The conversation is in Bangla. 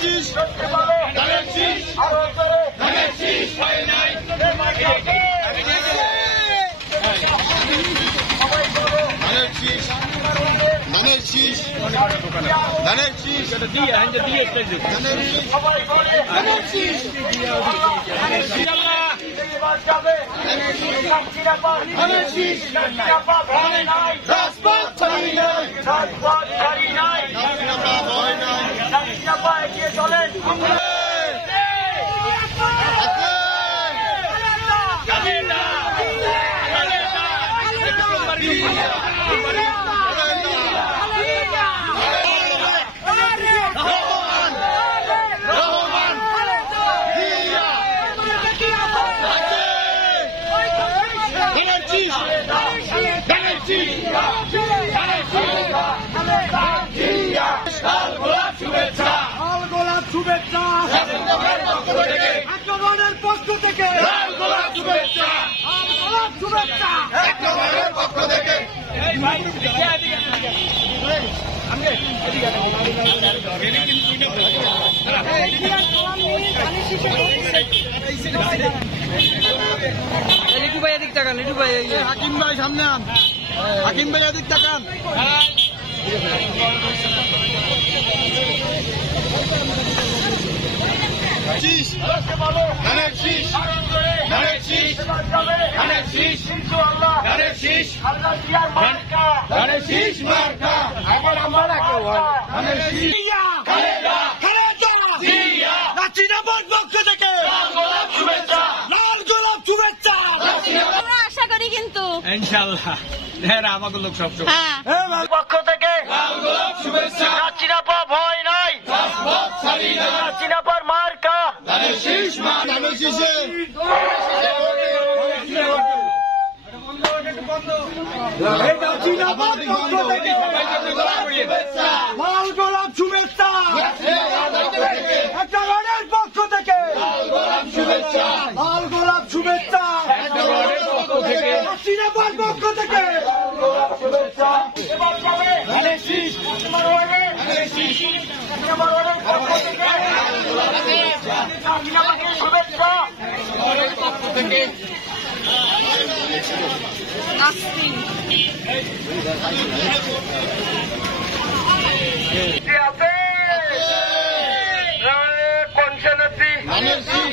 শীষ ধানের শীষ ধানের শীষ ধানের শীষ ধানের শীষ শুভেচ্ছা আক্রমণের পক্ষ থেকে শুভেচ্ছা পক্ষ থেকে লিটু ভাই এদিক তাকান, লিটু ভাই হাকিম ভাই সামনে আন, হাকিম ভাই এদিক তাকান। শীষ ধানের শীষ ধানের শীষ ধানের শীষ ধানের শীষ ধানের শীষ মার্কা ধানের শীষ পক্ষ থেকে লাল গোলাপ শুভেচ্ছা আমরা আশা করি কিন্তু ইনশাআল্লাহ আমাকে লোক সবসময় পক্ষ থেকে লাল গোলাপ শুভেচ্ছা চিনাপা ভয় নাই চিনাপার মার্কা ধানের শীষ ধানের শীষে লাল গোলাপ শুভেচ্ছা একটা রনের পক্ষ থেকে শুভেচ্ছা লাল গোলাপ শুভেচ্ছা চিনাপার পক্ষ থেকে শুভেচ্ছা ধানের শীষ